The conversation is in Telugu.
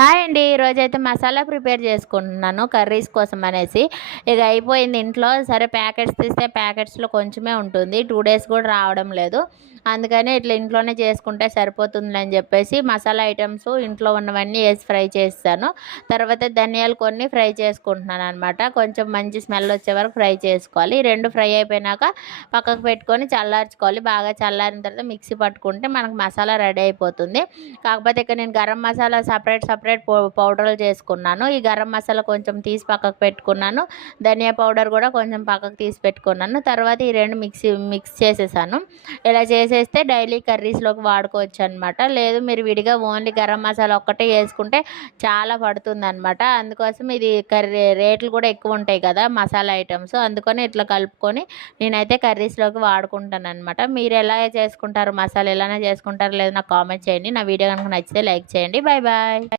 హాయ్ అండి. ఈరోజైతే మసాలా ప్రిపేర్ చేసుకుంటున్నాను కర్రీస్ కోసం అనేసి. ఇక అయిపోయింది ఇంట్లో. సరే ప్యాకెట్స్ తీస్తే ప్యాకెట్స్లో కొంచెమే ఉంటుంది, 2 డేస్ కూడా రావడం లేదు. అందుకని ఇట్లా ఇంట్లోనే చేసుకుంటే సరిపోతుంది అని చెప్పేసి మసాలా ఐటమ్స్ ఇంట్లో ఉన్నవన్నీ వేసి ఫ్రై చేస్తాను. తర్వాత ధనియాలు కొన్ని ఫ్రై చేసుకుంటున్నాను అనమాట. కొంచెం మంచి స్మెల్ వచ్చే వరకు ఫ్రై చేసుకోవాలి. ఈ రెండు ఫ్రై అయిపోయినాక పక్కకు పెట్టుకొని చల్లార్చుకోవాలి. బాగా చల్లారిన తర్వాత మిక్సీ పట్టుకుంటే మనకు మసాలా రెడీ అయిపోతుంది. కాకపోతే ఇక్కడ నేను గరం మసాలా సపరేట్ పౌడర్లు చేసుకున్నాను. ఈ గరం మసాలా కొంచెం తీసి పక్కకు పెట్టుకున్నాను. ధనియా పౌడర్ కూడా కొంచెం పక్కకు తీసి పెట్టుకున్నాను. తర్వాత ఈ రెండు మిక్స్ చేసేసాను. ఇలా చేసేస్తే డైలీ కర్రీస్లోకి వాడుకోవచ్చు అనమాట. లేదు మీరు విడిగా ఓన్లీ గరం మసాలా ఒక్కటే వేసుకుంటే చాలా పడుతుంది అనమాట. అందుకోసం ఇది కర్రీ రేట్లు కూడా ఎక్కువ ఉంటాయి కదా మసాలా ఐటమ్స్, అందుకని ఇట్లా కలుపుకొని నేనైతే కర్రీస్లోకి వాడుకుంటాను అనమాట. మీరు ఎలా చేసుకుంటారు, మసాలా ఎలానే చేసుకుంటారు లేదు నాకు కామెంట్ చేయండి. నా వీడియో కనుక నచ్చితే లైక్ చేయండి. Bye bye.